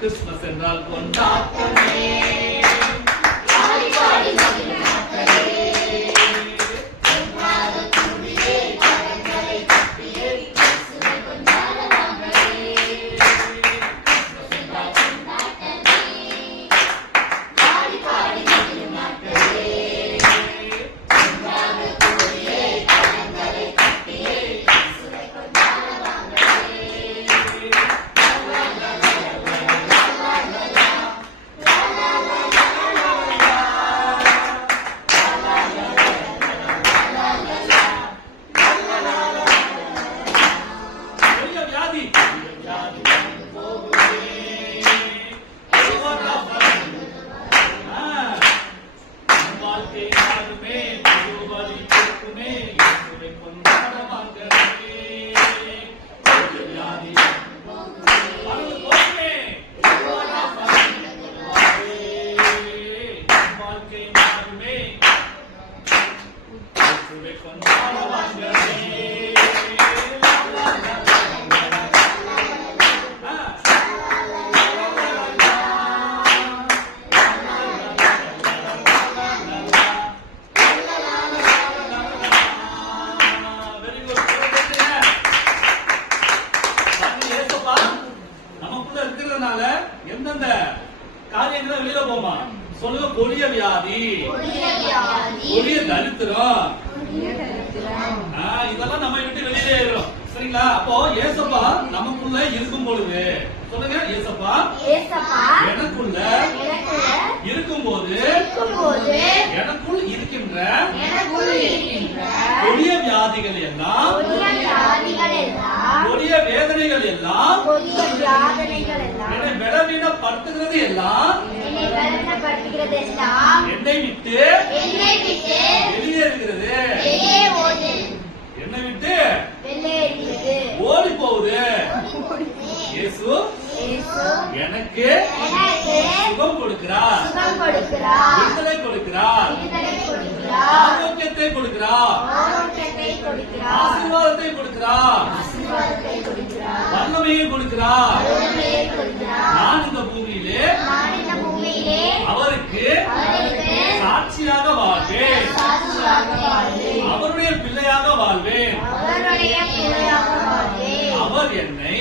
Christmas என்றால் கொண்டாட்டமே. எந்தெந்த காரியங்கள் வெளியில போமா சொல்லுங்க. கொடிய வியாதி, கொடிய தரித்திரம், இதெல்லாம் நம்ம விட்டு வெளியிலே இருக்கிறோம். சரிங்களா? அப்போ ஏசப்பா நமக்குள்ள இருக்கும் பொழுது சொல்லுங்க, ஏசப்பா எனக்குள்ள இருக்கும்போது எனக்குள் இருக்கின்ற கொடிய வியாதிகள் எல்லாம், கொடிய வேதனைகள் எல்லாம், என்னை பலவீனப்படுத்துகிறது எல்லாம் என்னை விட்டு வெளியே இருக்கிறது, என்னை விட்டு ஓடி போகுது. இயேசு எனக்கு சுகம் கொடுக்கிறார், விடுதலை கொடுக்கிறார், ஆரோக்கியத்தை கொடுக்கிறார், ஆசீர்வாதத்தை கொடுக்கிறார், வல்லமையை கொடுக்கிறார். நான் இந்த பூமியிலே அவருக்கு சாட்சியாக வாழ்வேன், அவருடைய பிள்ளையாக வாழ்வேன். அவர் என்னை